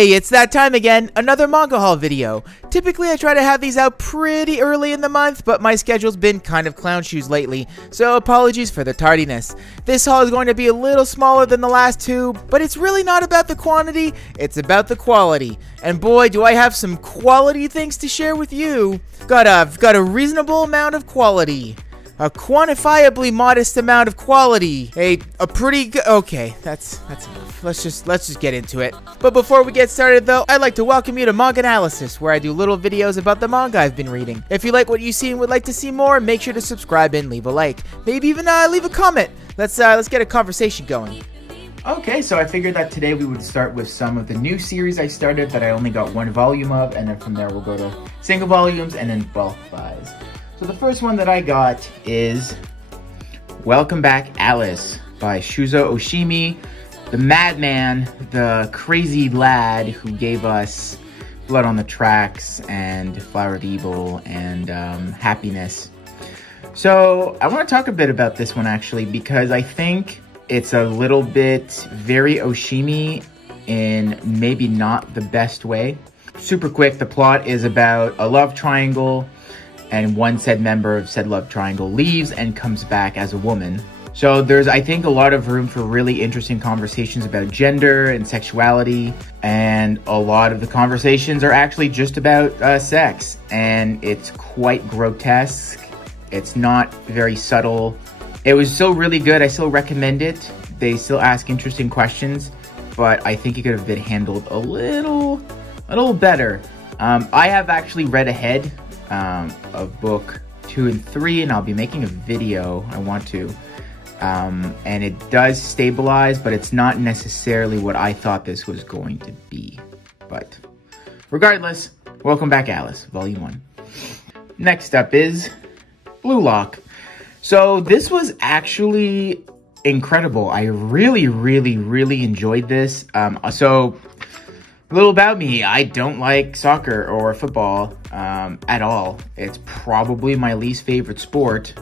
Hey, it's that time again, another manga haul video. Typically I try to have these out pretty early in the month, but my schedule's been kind of clown shoes lately, so apologies for the tardiness. This haul is going to be a little smaller than the last two, but it's really not about the quantity, it's about the quality. And boy, do I have some quality things to share with you. I've got a reasonable amount of quality. A quantifiably modest amount of quality. A pretty good... Okay, that's enough. Let's just get into it. But before we get started though, I'd like to welcome you to MangAnalysis, where I do little videos about the manga I've been reading. If you like what you see and would like to see more, make sure to subscribe and leave a like. Maybe even leave a comment. Let's get a conversation going. Okay, so I figured that today we would start with some of the new series I started that I only got one volume of, and then from there we'll go to single volumes and then bulk buys. So the first one that I got is Welcome Back Alice by Shuzo Oshimi, the madman, the crazy lad who gave us Blood on the Tracks and Flower of Evil and Happiness. So I want to talk a bit about this one actually, because I think it's a little bit very Oshimi in maybe not the best way. Super quick, the plot is about a love triangle, and one said member of said love triangle leaves and comes back as a woman. So there's, I think, a lot of room for really interesting conversations about gender and sexuality, and a lot of the conversations are actually just about sex, and it's quite grotesque. It's not very subtle. It was still really good. I still recommend it. They still ask interesting questions, but I think it could have been handled a little better. I have actually read ahead of book 2 and 3, and I'll be making a video. I want to. And it does stabilize, but it's not necessarily what I thought this was going to be. But regardless, Welcome Back Alice, Volume 1. Next up is Blue Lock. So this was actually incredible. I really enjoyed this. So a little about me, I don't like soccer or football at all. It's probably my least favorite sport.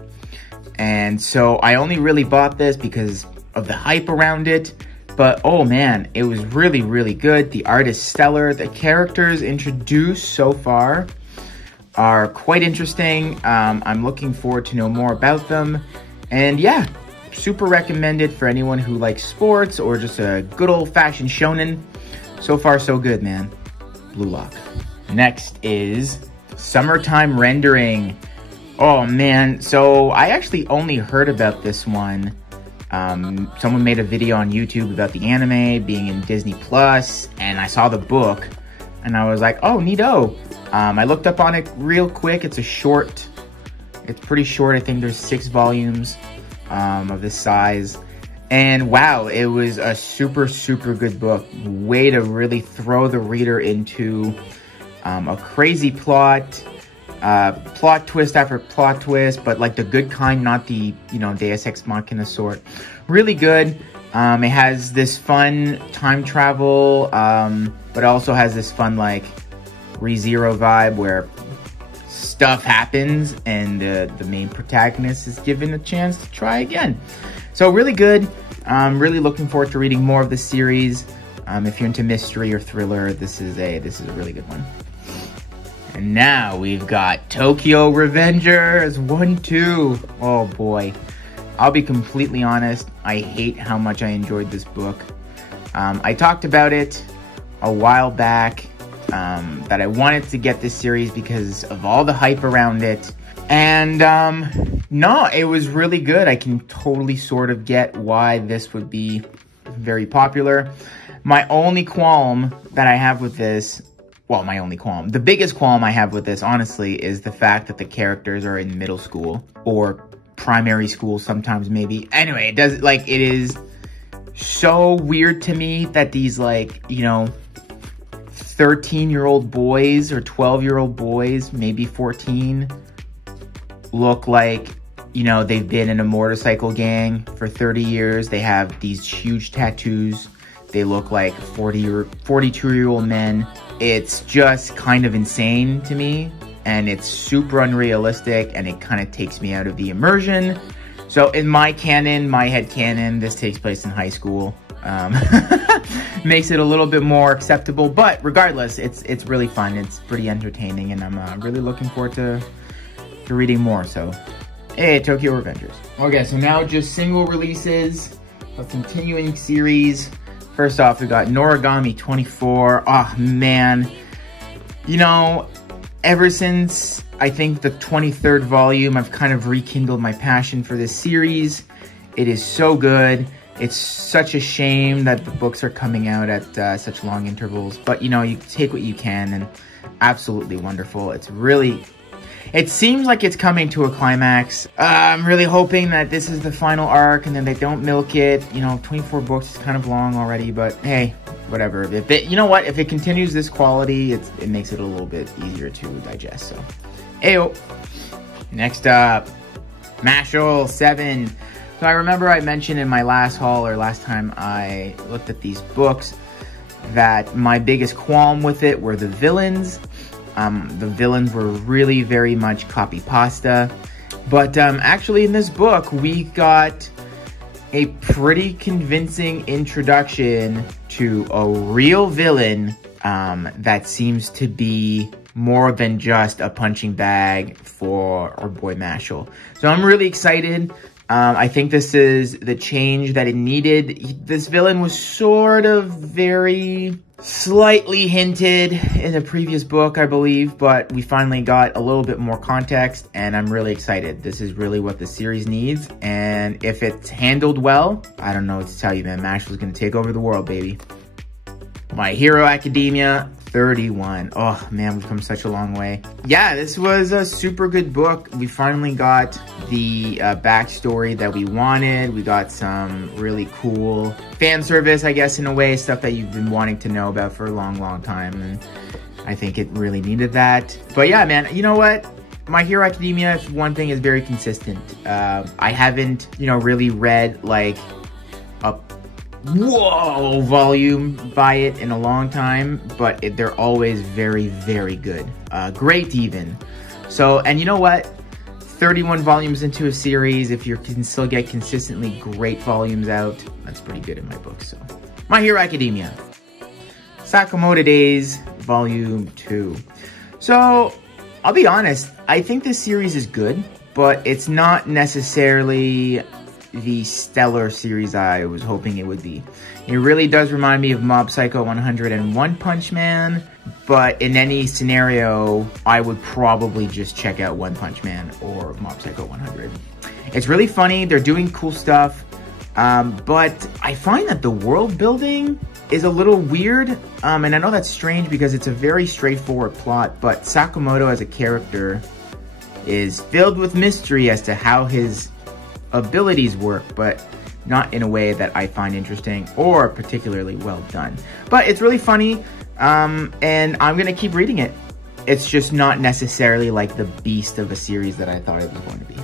And so I only really bought this because of the hype around it. But oh man, it was really good. The art is stellar. The characters introduced so far are quite interesting. I'm looking forward to know more about them. And yeah, super recommended for anyone who likes sports or just a good old-fashioned shonen. So far, so good, man. Blue Lock. Next is Summertime Rendering. Oh, man. So I actually only heard about this one. Someone made a video on YouTube about the anime being in Disney Plus, and I saw the book, and I was like, oh, neato. I looked up on it real quick. It's pretty short. I think there's 6 volumes of this size. And wow, it was a super good book. Way to really throw the reader into a crazy plot twist after plot twist, but like the good kind, not the, Deus Ex Machina sort. Really good. It has this fun time travel, but also has this fun like ReZero vibe where stuff happens and the main protagonist is given a chance to try again. So really good. I'm really looking forward to reading more of this series. If you're into mystery or thriller, this is a really good one. And now we've got Tokyo Revengers 1-2. Oh boy. I'll be completely honest, I hate how much I enjoyed this book. I talked about it a while back, that I wanted to get this series because of all the hype around it. And no, it was really good. I can totally sort of get why this would be very popular. My only qualm that I have with this, well, the biggest qualm I have with this, honestly, is the fact that the characters are in middle school or primary school sometimes, maybe. Anyway, it is so weird to me that these 13-year-old boys or 12-year-old boys, maybe 14, look like, they've been in a motorcycle gang for 30 years. They have these huge tattoos. They look like 40 or 42-year-old men. It's just kind of insane to me, and it's super unrealistic, and it kind of takes me out of the immersion. So in my head canon, this takes place in high school. makes it a little bit more acceptable. But regardless, it's really fun. It's pretty entertaining, and I'm really looking forward to reading more. So, hey, Tokyo Revengers. Okay, so now just single releases, a continuing series. First off, we got Noragami 24. Oh, man. You know, ever since, I think, the 23rd volume, I've kind of rekindled my passion for this series. It is so good. It's such a shame that the books are coming out at such long intervals. But, you know, you take what you can, and absolutely wonderful. It's really... It seems like it's coming to a climax. I'm really hoping that this is the final arc and then they don't milk it. You know, 24 books is kind of long already, but hey, whatever. If it, you know what? If it continues this quality, it makes it a little bit easier to digest. So, ayo. Next up, Mashal 7. So I remember I mentioned in my last haul, or last time I looked at these books, that my biggest qualm with it were the villains. The villains were really very much copy pasta. But actually in this book, we got a pretty convincing introduction to a real villain that seems to be more than just a punching bag for our boy Mashal. So I'm really excited. I think this is the change that it needed. This villain was sort of very slightly hinted in the previous book, I believe, but we finally got a little bit more context, and I'm really excited. This is really what the series needs, and if it's handled well, I don't know what to tell you, man. Mashal's gonna take over the world, baby. My Hero Academia 31. Oh man, we've come such a long way. Yeah, this was a super good book. We finally got the backstory that we wanted. We got some really cool fan service, I guess, in a way, stuff that you've been wanting to know about for a long time, and I think it really needed that. But yeah, man, you know what? My Hero Academia, one thing, is very consistent. I haven't, you know, really read like a whoa volume by it in a long time, but they're always very, very good. Great even. So, and you know what? 31 volumes into a series, if you can still get consistently great volumes out, that's pretty good in my book. So, My Hero Academia. Sakamoto Days, Volume 2. So, I'll be honest, I think this series is good, but it's not necessarily the stellar series I was hoping it would be. It really does remind me of Mob Psycho 100 and One Punch Man, but in any scenario, I would probably just check out One Punch Man or Mob Psycho 100. It's really funny, they're doing cool stuff, but I find that the world building is a little weird, and I know that's strange because it's a very straightforward plot, but Sakamoto as a character is filled with mystery as to how his abilities work, but not in a way that I find interesting or particularly well done. But it's really funny, and I'm gonna keep reading it. It's just not necessarily like the beast of a series that I thought it was going to be.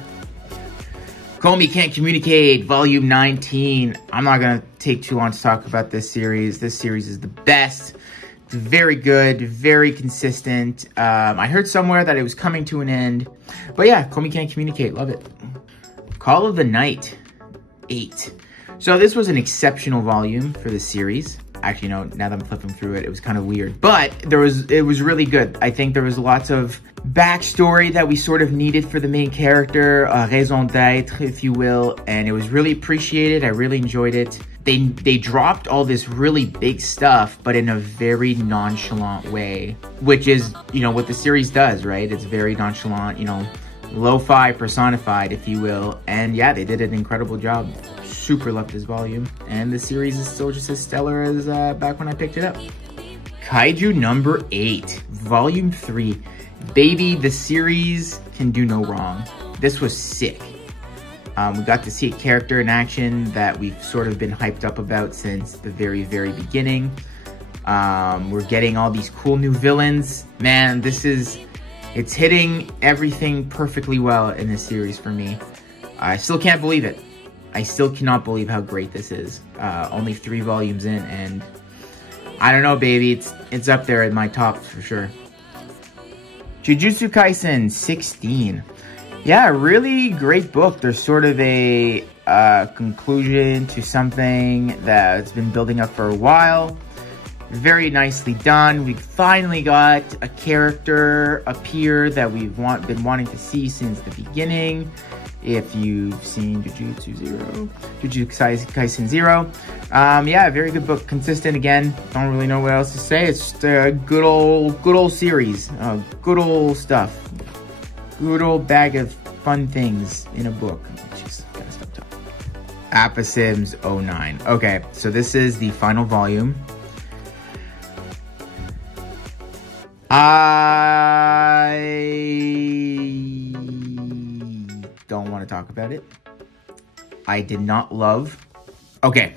Komi Can't Communicate, Volume 19. I'm not gonna take too long to talk about this series. This series is the best. It's very good, very consistent. I heard somewhere that it was coming to an end. But yeah, Komi Can't Communicate, love it. Call of the Night 8. So this was an exceptional volume for the series. Actually, no, now that I'm flipping through it, it was kind of weird. But it was really good. I think there was lots of backstory that we sort of needed for the main character, raison d'être, if you will. And it was really appreciated. I really enjoyed it. They dropped all this really big stuff, but in a very nonchalant way, which is, you know, what the series does, right? It's very nonchalant, you know, lo-fi personified, if you will. And yeah, they did an incredible job. Super loved this volume, and the series is still just as stellar as back when I picked it up. Kaiju number 8, Volume 3. Baby, the series can do no wrong. This was sick. We got to see a character in action that we've sort of been hyped up about since the very, very beginning. We're getting all these cool new villains. Man, it's hitting everything perfectly well in this series for me. I still can't believe it. I still cannot believe how great this is. Only 3 volumes in, and I don't know, baby. It's up there in my top for sure. Jujutsu Kaisen 16. Yeah, really great book. There's sort of a a conclusion to something that's been building up for a while. Very nicely done. We finally got a character appear that we've been wanting to see since the beginning. If you've seen Jujutsu Kaisen 0. Yeah, very good book. Consistent again. Don't really know what else to say. It's just a good old series. Good old stuff. Good old bag of fun things in a book. Jeez, gotta stop talking. Apasims 09. Okay, so this is the final volume. I don't want to talk about it. I did not love... Okay.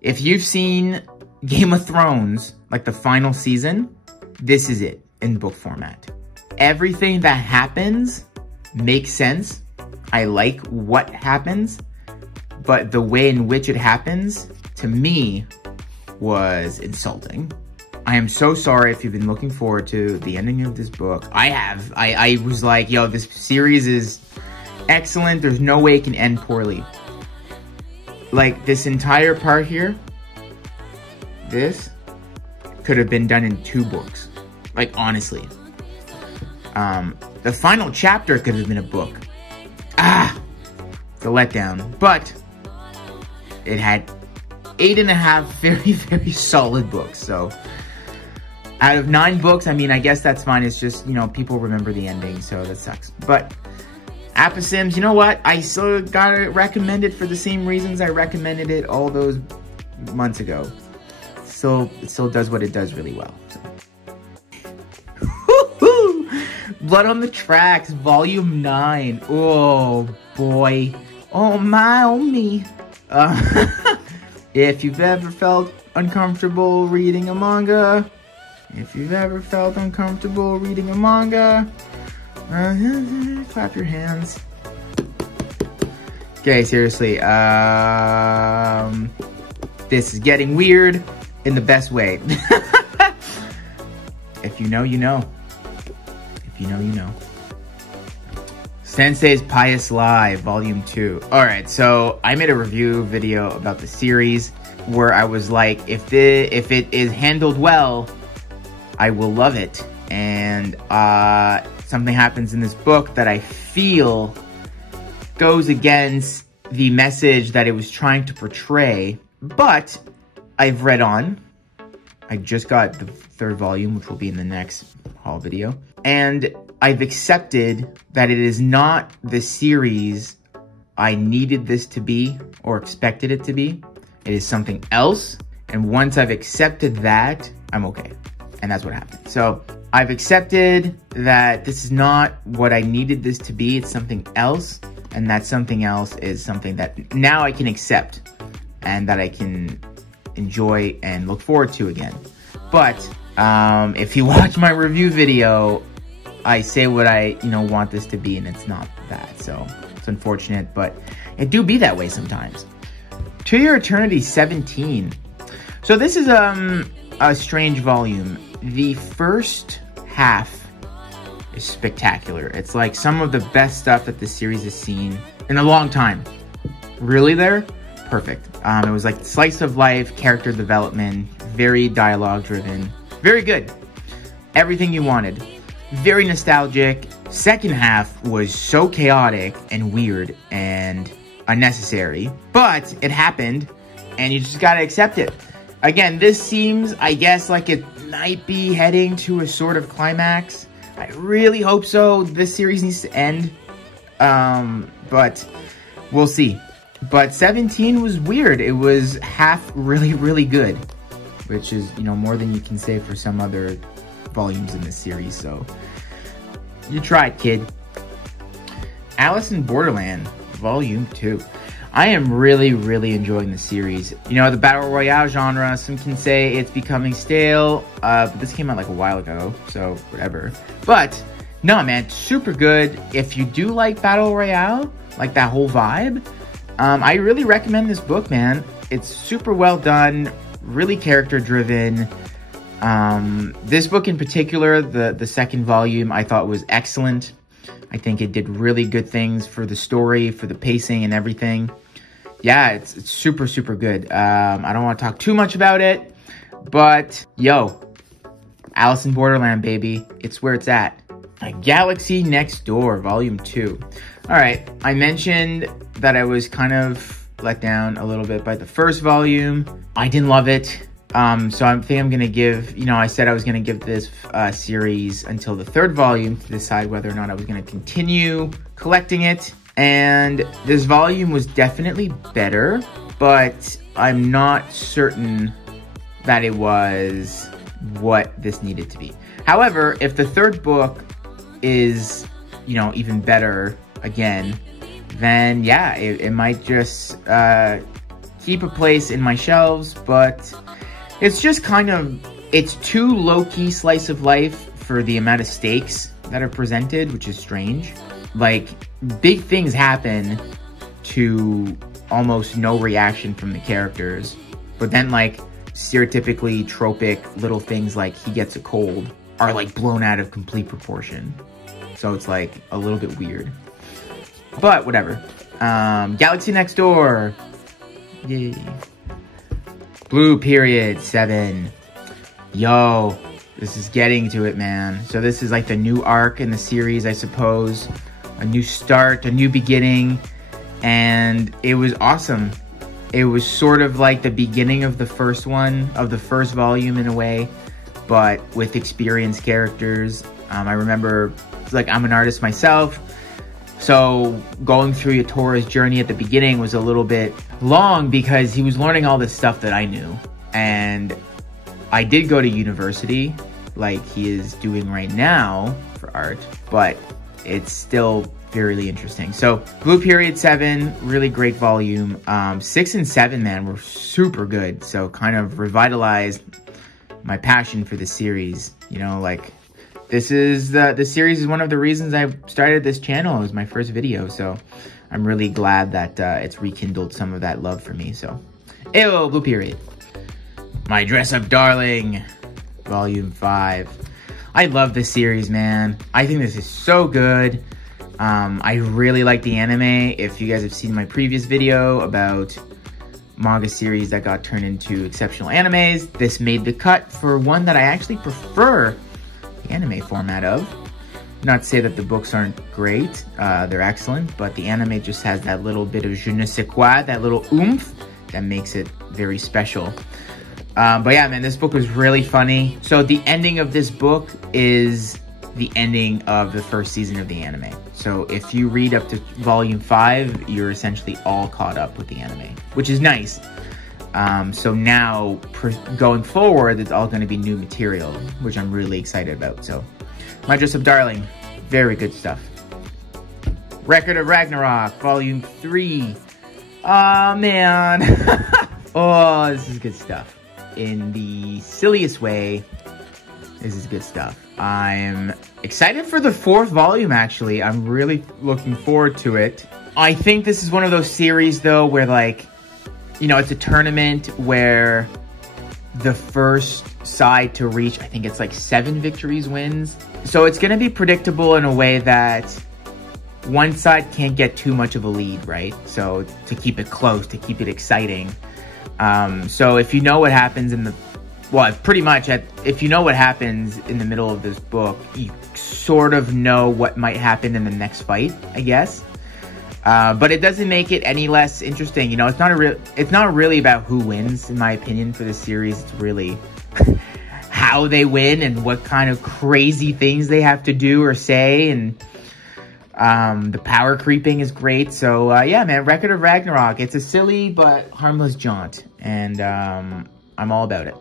If you've seen Game of Thrones, like the final season, this is it in book format. Everything that happens makes sense. I like what happens, but the way in which it happens, to me, was insulting. I am so sorry if you've been looking forward to the ending of this book. I have. I was like, yo, this series is excellent. There's no way it can end poorly. Like, this entire part here, this could have been done in 2 books. Like, honestly. The final chapter could have been a book. The letdown. But it had 8.5 very, very solid books. So, out of 9 books, I mean, I guess that's fine. It's just, you know, people remember the ending, so that sucks. But Apasims, you know what? I still got it recommended for the same reasons I recommended it all those months ago. So it still does what it does really well. So. Blood on the Tracks, Volume 9. Oh, boy. Oh, my, oh, me. If you've ever felt uncomfortable reading a manga... If you've ever felt uncomfortable reading a manga, clap your hands. Okay, seriously, this is getting weird in the best way. If you know, you know. If you know, you know. Sensei's Pious Lie, Volume 2. Alright, so I made a review video about the series where I was like, if it is handled well, I will love it. And something happens in this book that I feel goes against the message that it was trying to portray. But I've read on. I just got the 3rd volume, which will be in the next haul video. And I've accepted that it is not the series I needed this to be or expected it to be. It is something else. And once I've accepted that, I'm okay. And that's what happened. So I've accepted that this is not what I needed this to be. It's something else. And that something else is something that now I can accept and that I can enjoy and look forward to again. But if you watch my review video, I say what I want this to be, and it's not that. So it's unfortunate, but it do be that way sometimes. To Your Eternity 17. So this is a strange volume. The first half is spectacular. It's like some of the best stuff that the series has seen in a long time. Really there? Perfect. It was like slice of life, character development, very dialogue driven. Very good. Everything you wanted. Very nostalgic. Second half was so chaotic and weird and unnecessary. But it happened and you just gotta accept it. Again, this seems, I guess, like it might be heading to a sort of climax. I really hope so. This series needs to end. But we'll see. But 17 was weird. It was half really, really good. Which is, more than you can say for some other volumes in this series. So, you tried, kid. Alice in Borderland, Volume 2. I am really, really enjoying the series. The Battle Royale genre, some can say it's becoming stale, but this came out like a while ago, so whatever. But, no man, super good. If you do like Battle Royale, like that whole vibe, I really recommend this book, man. It's super well done, really character driven. This book in particular, the second volume, I thought was excellent. I think it did really good things for the story, for the pacing and everything. Yeah, it's super, super good. I don't want to talk too much about it, but yo, Alice in Borderland, baby. It's where it's at. A Galaxy Next Door, Volume 2. All right, I mentioned that I was kind of let down a little bit by the first volume. I didn't love it. So I think I'm going to give, I said I was going to give this series until the third volume to decide whether or not I was going to continue collecting it. And this volume was definitely better, but I'm not certain that it was what this needed to be. However, if the third book is, even better again, then yeah, it might just keep a place in my shelves, but it's just it's too low-key slice of life for the amount of stakes that are presented, which is strange. Like, big things happen to almost no reaction from the characters, but then like stereotypically tropic little things like he gets a cold are like blown out of complete proportion. So it's like a little bit weird, but whatever. Galaxy Next Door. Yay. Blue Period 7. Yo, this is getting to it, man. So this is like the new arc in the series, I suppose. A new start, a new beginning, and it was awesome. It was sort of like the beginning of the first volume in a way, but with experienced characters. I remember, like, I'm an artist myself, so going through Yatora's journey at the beginning was a little bit long because he was learning all this stuff that I knew. And I did go to university, like he is doing right now for art, but it's still really interesting. So Blue Period 7, really great volume. 6 and 7, man, were super good. So kind of revitalized my passion for the series. Like, this is the series is one of the reasons I started this channel. It was my first video, so I'm really glad that it's rekindled some of that love for me. So, ew, Blue Period. My Dress Up Darling, Volume 5. I love this series, man. I think this is so good. I really like the anime. If you guys have seen my previous video about manga series that got turned into exceptional animes, this made the cut for one that I actually prefer the anime format of. Not to say that the books aren't great, they're excellent, but the anime just has that little bit of je ne sais quoi, that little oomph that makes it very special. But yeah, man, this book was really funny. So the ending of this book is the ending of the first season of the anime. So if you read up to volume 5, you're essentially all caught up with the anime, which is nice. So now, going forward, it's all going to be new material, which I'm really excited about. So, My Dress Up Darling, very good stuff. Record of Ragnarok, Volume 3. Oh, man. Oh, this is good stuff. In the silliest way, this is good stuff. I'm excited for the 4th volume, actually. I'm really looking forward to it. I think this is one of those series, though, where, like, it's a tournament where the first side to reach, I think it's like 7 victories wins. So it's going to be predictable in a way that one side can't get too much of a lead, right? So to keep it close, to keep it exciting. So if you know what happens if you know what happens in the middle of this book, you sort of know what might happen in the next fight, I guess. But it doesn't make it any less interesting. It's not really about who wins, in my opinion, for this series. It's really how they win and what kind of crazy things they have to do or say. And the power creeping is great. So, yeah, man, Record of Ragnarok. It's a silly but harmless jaunt. And I'm all about it.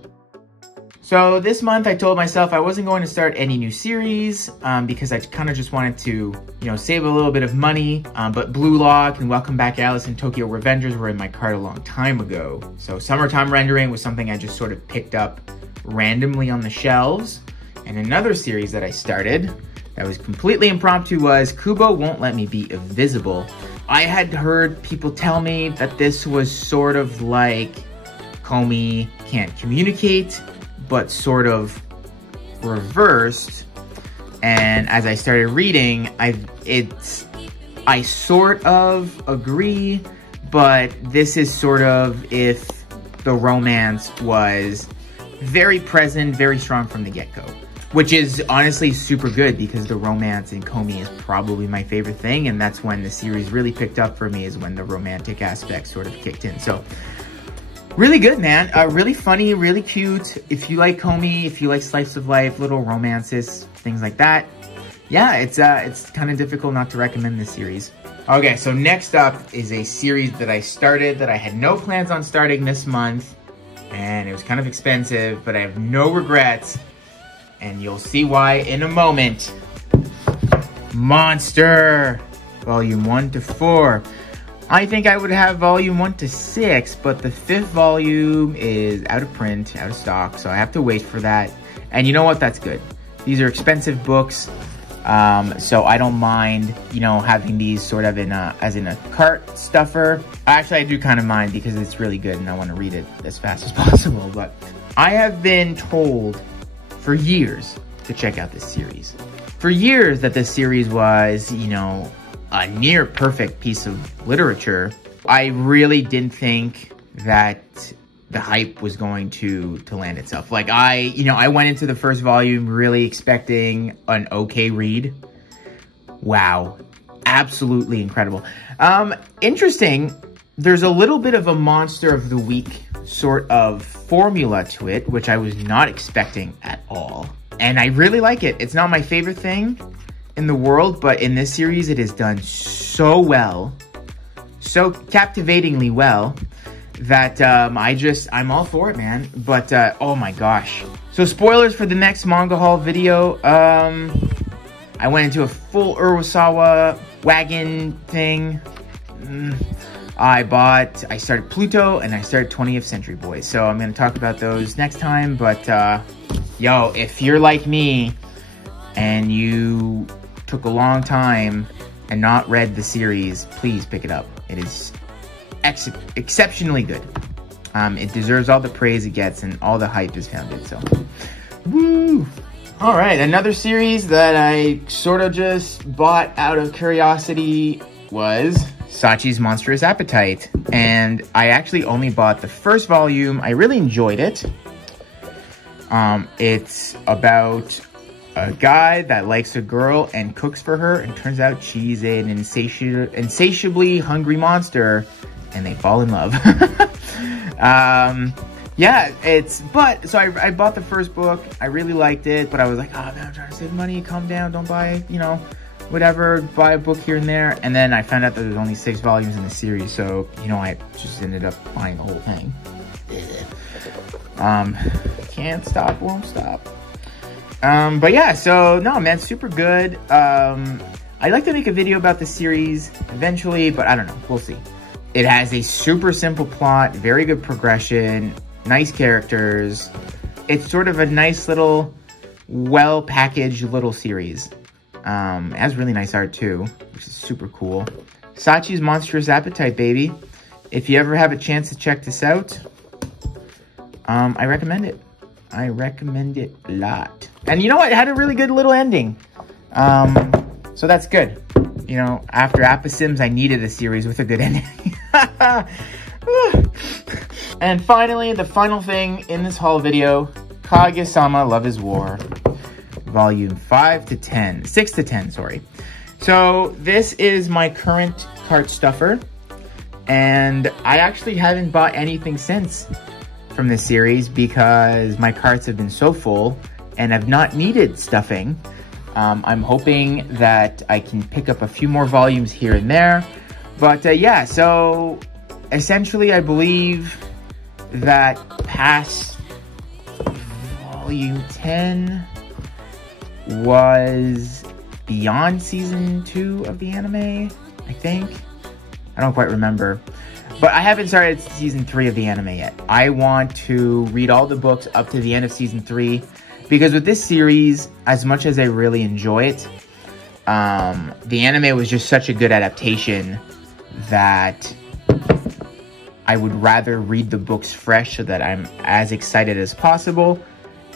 So this month I told myself I wasn't going to start any new series because I kind of just wanted to, save a little bit of money. But Blue Lock and Welcome Back Alice and Tokyo Revengers were in my cart a long time ago. So Summertime Rendering was something I just sort of picked up randomly on the shelves. And another series that I started that was completely impromptu was Kubo Won't Let Me Be Invisible. I had heard people tell me that this was sort of like Komi Can't Communicate, but sort of reversed. And as I started reading, I sort of agree, but this is sort of if the romance was very present, very strong from the get-go. Which is honestly super good because the romance in Komi is probably my favorite thing, and that's when the series really picked up for me, is when the romantic aspect sort of kicked in. So, really good, man. Really funny, really cute. If you like Komi, if you like slice of life, little romances, things like that, yeah, it's kind of difficult not to recommend this series. Okay, so next up is a series that I started that I had no plans on starting this month, and it was kind of expensive, but I have no regrets. And you'll see why in a moment. Monster! Volume 1 to 4. I think I would have volume 1 to 6, but the 5th volume is out of print, out of stock, so I have to wait for that. And you know what? That's good. These are expensive books, so I don't mind, you know, having these sort of as in a cart stuffer. Actually, I do kind of mind because it's really good and I want to read it as fast as possible. But I have been told for years to check out this series. For years that this series was, you know, a near perfect piece of literature. I really didn't think that the hype was going to land itself. Like I went into the first volume really expecting an okay read. Wow. Absolutely incredible. Interesting. There's a little bit of a monster of the week sort of formula to it, which I was not expecting at all. And I really like it. It's not my favorite thing in the world, but in this series, it is done so well, so captivatingly well, that I'm all for it, man. But, oh my gosh. So spoilers for the next manga haul video. I went into a full Urasawa wagon thing. I started Pluto, and I started 20th Century Boys. So I'm going to talk about those next time. But, yo, if you're like me, and you took a long time and not read the series, please pick it up. It is exceptionally good. It deserves all the praise it gets, and all the hype is founded, so. Woo! Alright, another series that I sort of just bought out of curiosity was Sachi's Monstrous Appetite. And I actually only bought the first volume. I really enjoyed it. It's about a guy that likes a girl and cooks for her, and turns out she's an insatiably hungry monster, and they fall in love. Yeah, so I bought the first book. I really liked it, but I was like, oh man, I'm trying to save money, calm down, don't buy, you know, whatever, buy a book here and there. And then I found out that there's only 6 volumes in the series, so, you know, I just ended up buying the whole thing. Can't stop, won't stop. But yeah, so, no, man, super good. I'd like to make a video about the series eventually, but I don't know, we'll see. It has a super simple plot, very good progression, nice characters. It's sort of a nice little, well-packaged little series. It has really nice art too, which is super cool. Sachi's Monstrous Appetite, baby. If you ever have a chance to check this out, I recommend it. I recommend it a lot. And you know what? It had a really good little ending. So that's good. You know, after Apisims, I needed a series with a good ending. And finally, the final thing in this haul video, Kaguya-sama Love is War, volume 6 to 10, sorry. So this is my current cart stuffer, and I actually haven't bought anything since from this series because my carts have been so full and I've not needed stuffing. I'm hoping that I can pick up a few more volumes here and there. But yeah, so essentially I believe that past volume 10 was beyond season 2 of the anime, I think. I don't quite remember. But I haven't started season 3 of the anime yet. I want to read all the books up to the end of season 3. Because with this series, as much as I really enjoy it, the anime was just such a good adaptation that I would rather read the books fresh so that I'm as excited as possible.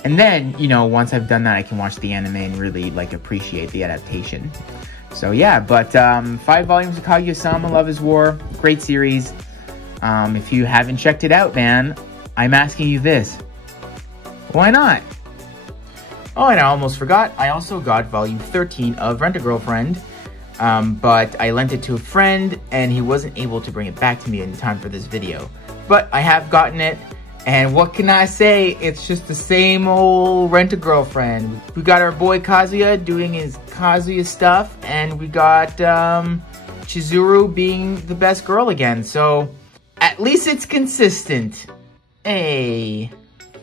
And then, you know, once I've done that, I can watch the anime and really, like, appreciate the adaptation. So, yeah, but 5 volumes of Kaguya-sama, Love is War. Great series. If you haven't checked it out, man, I'm asking you this. Why not? Oh, and I almost forgot. I also got volume 13 of Rent-A-Girlfriend. But I lent it to a friend, and he wasn't able to bring it back to me in time for this video. But I have gotten it. And what can I say? It's just the same old Rent-A-Girlfriend. We got our boy Kazuya doing his Kazuya stuff, and we got Chizuru being the best girl again. So at least it's consistent. Hey,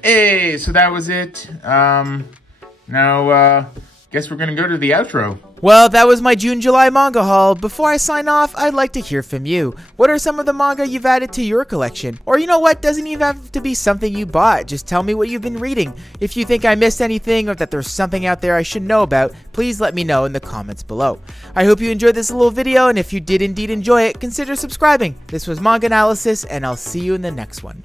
so that was it. Now, guess we're gonna go to the outro. Well, that was my June-July manga haul. Before I sign off, I'd like to hear from you. What are some of the manga you've added to your collection? Or you know what, doesn't even have to be something you bought. Just tell me what you've been reading. If you think I missed anything or that there's something out there I should know about, please let me know in the comments below. I hope you enjoyed this little video, and if you did indeed enjoy it, consider subscribing. This was MangAnalysis, and I'll see you in the next one.